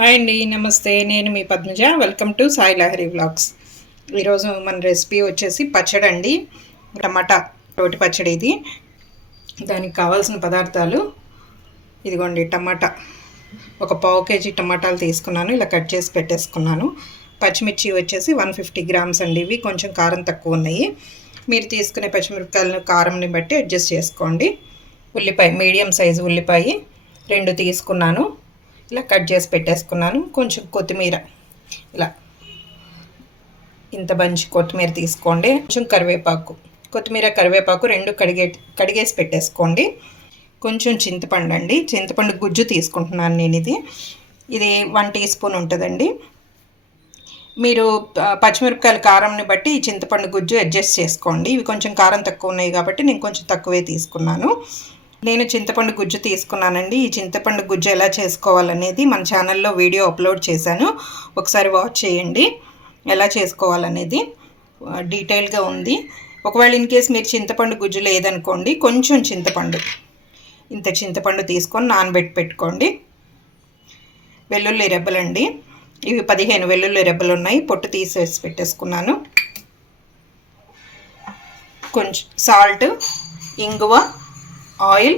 Hi అండి, నమస్తే. నేను మీ Padmaja. Welcome to Sai Lahari vlogs. ఈరోజు మన రెసిపీ వచ్చేసి పచ్చడి అండి. టమాటా రోటి పచ్చడి ఇది. దానికి కావాల్సిన పదార్థాలు ఇదిగోండి. టమాటా ఒక పావు కేజీ టమాటాలు తీసుకున్నాను, ఇలా కట్ చేసి పెట్టేసుకున్నాను. పచ్చిమిర్చి వచ్చేసి 150 గ్రామ్స్ అండి. ఇవి కొంచెం కారం తక్కువ ఉన్నాయి. మీరు తీసుకునే పచ్చిమిరపకాయలను కారంని బట్టి అడ్జస్ట్ చేసుకోండి. ఉల్లిపాయ, మీడియం సైజు ఉల్లిపాయ 2 తీసుకున్నాను, ఇలా కట్ చేసి పెట్టేసుకున్నాను. కొంచెం కొత్తిమీర, ఇలా ఇంత బంచి కొత్తిమీర తీసుకోండి. కొంచెం కరివేపాకు, కరివేపాకు 2 కడిగేసి పెట్టేసుకోండి. కొంచెం చింతపండు అండి, చింతపండు గుజ్జు తీసుకుంటున్నాను నేను. ఇది 1 టీ స్పూన్ ఉంటుందండి. మీరు పచ్చిమిరపకాయల కారంని బట్టి ఈ చింతపండు గుజ్జు అడ్జస్ట్ చేసుకోండి. ఇవి కొంచెం కారం తక్కువ ఉన్నాయి కాబట్టి నేను కొంచెం తక్కువే తీసుకున్నాను. నేను చింతపండు గుజ్జు తీసుకున్నానండి. ఈ చింతపండు గుజ్జు ఎలా చేసుకోవాలనేది మన ఛానల్లో వీడియో అప్లోడ్ చేశాను, ఒకసారి వాచ్ చేయండి. ఎలా చేసుకోవాలనేది డీటెయిల్గా ఉంది. ఒకవేళ ఇన్ కేస్ మీరు చింతపండు గుజ్జు లేదనుకోండి, కొంచెం చింతపండు, ఇంత చింతపండు తీసుకొని నానబెట్టి పెట్టుకోండి. వెల్లుల్లి రెబ్బలండి, ఇవి 15 వెల్లుల్లి రెబ్బలు ఉన్నాయి, పొట్టు తీసేసి పెట్టేసుకున్నాను. కొంచెం సాల్ట్, ఇంగువ, ఆయిల్,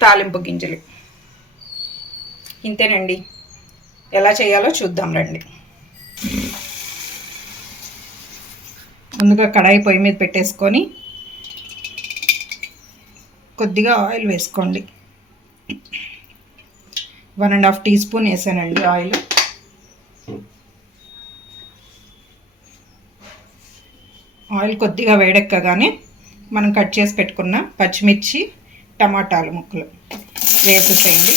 తాలింపు గింజలు, ఇంతేనండి. ఎలా చేయాలో చూద్దాం రండి. ముందుగా కడాయి పొయ్యి మీద పెట్టేసుకొని కొద్దిగా ఆయిల్ వేసుకోండి. 1.5 టీ స్పూన్ వేసానండి ఆయిల్. ఆయిల్ కొద్దిగా వేడెక్కగానే మనం కట్ చేసి పెట్టుకున్న పచ్చిమిర్చి, టమాటాలు ముక్కలు వేసేసేయండి.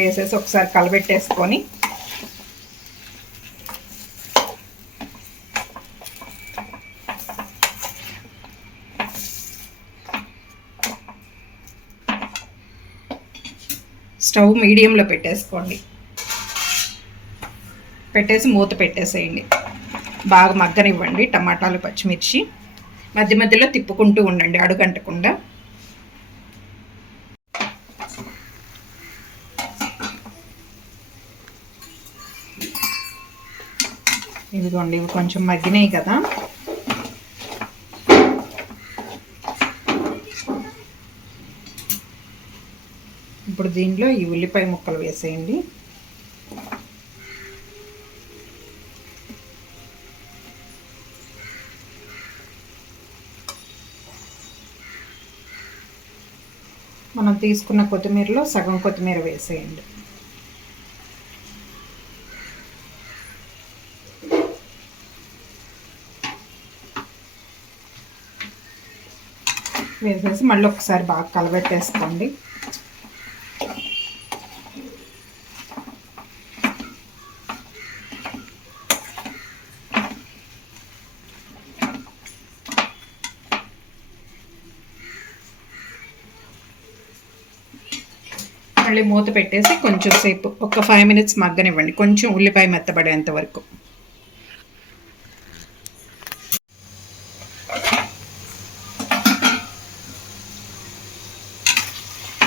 వేసేసి ఒకసారి కలబెట్టేసుకొని స్టవ్ మీడియంలో పెట్టేసుకోండి. పెట్టేసి మూత పెట్టేసేయండి. బాగా మగ్గనివ్వండి టమాటాలు, పచ్చిమిర్చి. మధ్య మధ్యలో తిప్పుకుంటూ ఉండండి అడుగంటకుండా. ఇదిగోండి, ఇవి కొంచెం మగ్గినాయి కదా. ఇప్పుడు దీంట్లో ఈ ఉల్లిపాయ ముక్కలు వేసేయండి. మనం తీసుకున్న కొత్తిమీరలో సగం కొత్తిమీర వేసేయండి. వేసేసి మళ్ళీ ఒకసారి బాగా కలబెట్టేసుకోండి. మళ్ళీ మూత పెట్టేసి కొంచెం సేపు ఒక 5 మినిట్స్ మగ్గనివ్వండి, కొంచెం ఉల్లిపాయ మెత్తబడేంత వరకు.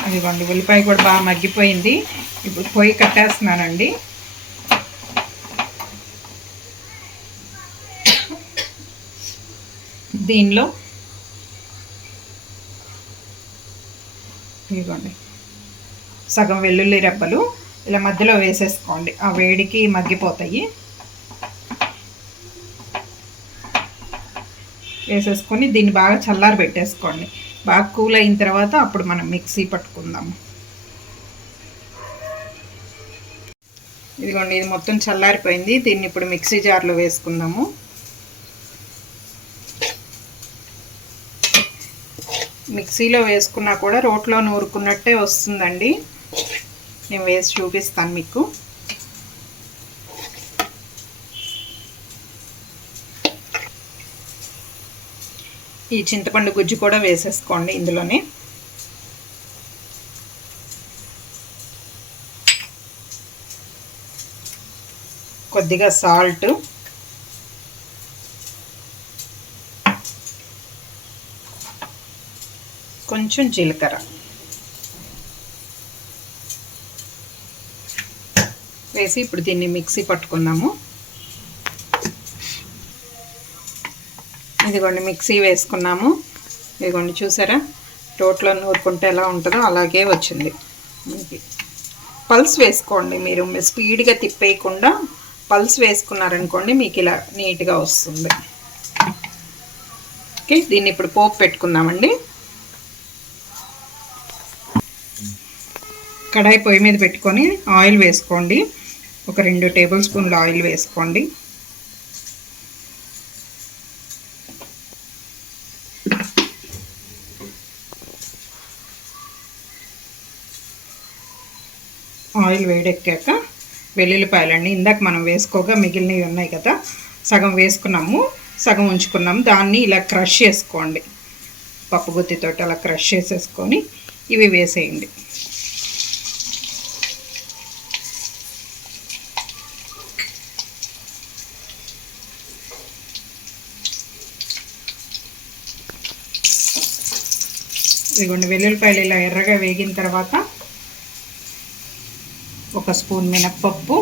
అదిగోండి, ఉల్లిపాయ కూడా బాగా మగ్గిపోయింది. ఇప్పుడు పొయ్యి కట్టేస్తున్నానండి. దీనిలో ఇదిగోండి సగం వెల్లుల్లి రెబ్బలు ఇలా మధ్యలో వేసేసుకోండి. ఆ వేడికి మగ్గిపోతాయి. వేసేసుకొని దీన్ని బాగా చల్లారి పెట్టేసుకోండి. బాగా కూల్ అయిన తర్వాత అప్పుడు మనం మిక్సీ పట్టుకుందాము. ఇదిగోండి, ఇది మొత్తం చల్లారిపోయింది. దీన్ని ఇప్పుడు మిక్సీ జార్లో వేసుకుందాము. మిక్సీలో వేసుకున్నా కూడా రోట్లో నూరుకున్నట్టే వస్తుందండి. నేను వేసి చూపిస్తాను మీకు. ఈ చింతపండు గుజ్జు కూడా వేసేసుకోండి ఇందులోనే. కొద్దిగా సాల్ట్, కొంచెం జీలకర్ర వేసి ఇప్పుడు దీన్ని మిక్సీ పట్టుకుందాము. ఇదిగోండి మిక్సీ వేసుకున్నాము. ఇదిగోండి చూసారా, రోట్లో నూరుకుంటే ఎలా ఉంటుందో అలాగే వచ్చింది మనకి. పల్స్ వేసుకోండి, మీరు స్పీడ్గా తిప్పేయకుండా పల్స్ వేసుకున్నారనుకోండి మీకు ఇలా నీట్గా వస్తుంది. ఓకే, దీన్ని ఇప్పుడు పోపు పెట్టుకుందామండి. కడాయి పొయ్యి మీద పెట్టుకొని ఆయిల్ వేసుకోండి. ఒక 2 టేబుల్ స్పూన్ల ఆయిల్ వేసుకోండి. ఆయిల్ వేడెక్కాక వెల్లుల్లిపాయలండి, ఇందాక మనం వేసుకోగా మిగిలినవి ఉన్నాయి కదా, సగం వేసుకున్నాము, సగం ఉంచుకున్నాము. దాన్ని ఇలా క్రష్ చేసుకోండి, పప్పు గుత్తితో అలా క్రష్ చేసేసుకొని ఇవి వేసేయండి. ఇదిగోండి వెల్లుల్లిపాయలు ఇలా ఎర్రగా వేగిన తర్వాత 1 స్పూన్ మినప్పప్పు,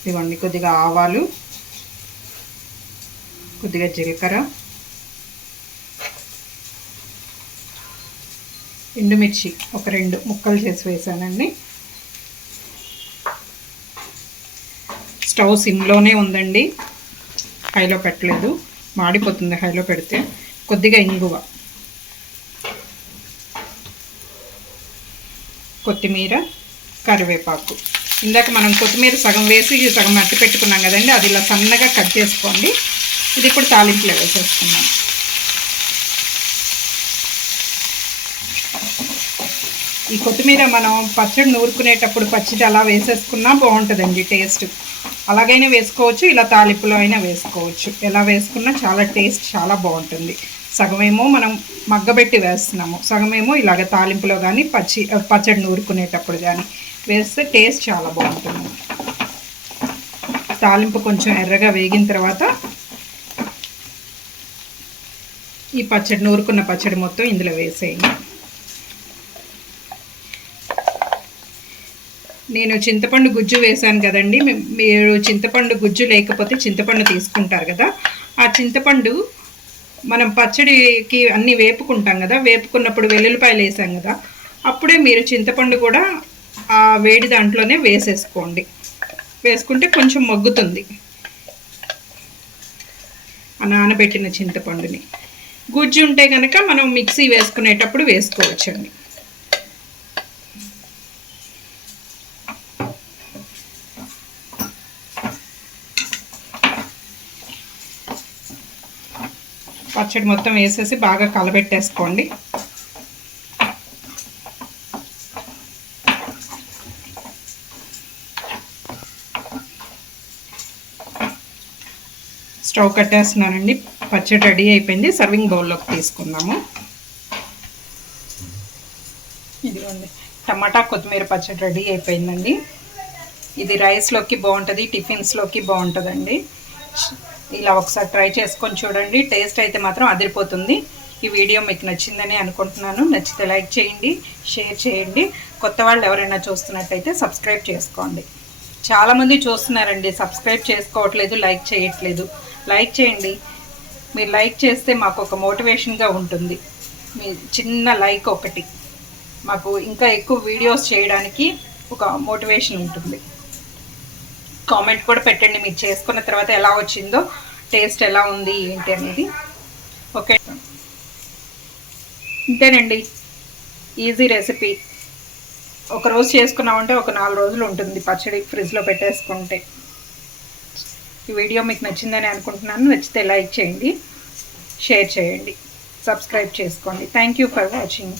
ఇదిగోండి కొద్దిగా ఆవాలు, కొద్దిగా జీలకర్ర, ఎండుమిర్చి ఒక 2 ముక్కలు చేసి వేసానండి. స్టవ్ సిమ్లోనే ఉందండి, హైలో పెట్టలేదు, మాడిపోతుంది హైలో పెడితే. కొద్దిగా ఇంగువ, కొత్తిమీర, కరివేపాకు. ఇందాక మనం కొత్తిమీర సగం వేసి సగం మట్టి పెట్టుకున్నాం కదండి, అది ఇలా సన్నగా కట్ చేసుకోండి. ఇది ఇప్పుడు తాలింపులో వేసేసుకున్నాం. ఈ కొత్తిమీర మనం పచ్చడి నూరుకునేటప్పుడు పచ్చిది అలా వేసేసుకున్నా బాగుంటుందండి టేస్ట్. అలాగైనా వేసుకోవచ్చు, ఇలా తాలింపులో అయినా వేసుకోవచ్చు. ఎలా వేసుకున్నా చాలా టేస్ట్ చాలా బాగుంటుంది. సగమేమో మనం మగ్గబెట్టి వేస్తున్నాము, సగమేమో ఇలాగ తాలింపులో కానీ పచ్చడి నూరుకునేటప్పుడు కానీ వేస్తే టేస్ట్ చాలా బాగుంటుంది. తాలింపు కొంచెం ఎర్రగా వేగిన తర్వాత ఈ పచ్చడి నూరుకున్న పచ్చడి మొత్తం ఇందులో వేసేయండి. నేను చింతపండు గుజ్జు వేసాను కదండి, మీరు చింతపండు గుజ్జు లేకపోతే చింతపండు తీసుకుంటారు కదా, ఆ చింతపండు మనం పచ్చడికి అన్నీ వేపుకుంటాం కదా, వేపుకున్నప్పుడు వెల్లుల్లిపాయలు వేసాం కదా, అప్పుడే మీరు చింతపండు కూడా ఆ వేడి దాంట్లోనే వేసేసుకోండి. వేసుకుంటే కొంచెం మగ్గుతుంది ఆ నానబెట్టిన చింతపండుని. గుజ్జు ఉంటే కనుక మనం మిక్సీ వేసుకునేటప్పుడు వేసుకోవచ్చండి. పచ్చడి మొత్తం వేసేసి బాగా కలబెట్టేసుకోండి. స్టవ్ కట్టేస్తున్నానండి. పచ్చడి రెడీ అయిపోయింది. సర్వింగ్ బౌల్లోకి తీసుకుందాము. ఇదిగోండి టమాటా కొత్తిమీర పచ్చడి రెడీ అయిపోయిందండి. ఇది రైస్లోకి బాగుంటుంది, టిఫిన్స్లోకి బాగుంటుందండి. ఇలా ఒకసారి ట్రై చేసుకొని చూడండి, టేస్ట్ అయితే మాత్రం అదిరిపోతుంది. ఈ వీడియో మీకు నచ్చిందని అనుకుంటున్నాను. నచ్చితే లైక్ చేయండి, షేర్ చేయండి. కొత్త వాళ్ళు ఎవరైనా చూస్తున్నట్టయితే సబ్స్క్రైబ్ చేసుకోండి. చాలామంది చూస్తున్నారండి, సబ్స్క్రైబ్ చేసుకోవట్లేదు, లైక్ చేయట్లేదు. లైక్ చేయండి. మీరు లైక్ చేస్తే మాకు ఒక మోటివేషన్గా ఉంటుంది. మీ చిన్న లైక్ ఒకటి మాకు ఇంకా ఎక్కువ వీడియోస్ చేయడానికి ఒక మోటివేషన్ ఉంటుంది. కామెంట్ కూడా పెట్టండి, మీరు చేసుకున్న తర్వాత ఎలా వచ్చిందో, టేస్ట్ ఎలా ఉంది ఏంటి అనేది. ఓకే, ఇంతేనండి, ఈజీ రెసిపీ. ఒకరోజు చేసుకున్నామంటే ఒక 4 రోజులు ఉంటుంది పచ్చడి, ఫ్రిడ్జ్లో పెట్టేసుకుంటే. ఈ వీడియో మీకు నచ్చిందని అనుకుంటున్నాను. నచ్చితే లైక్ చేయండి, షేర్ చేయండి, సబ్స్క్రైబ్ చేసుకోండి. Thank you for watching.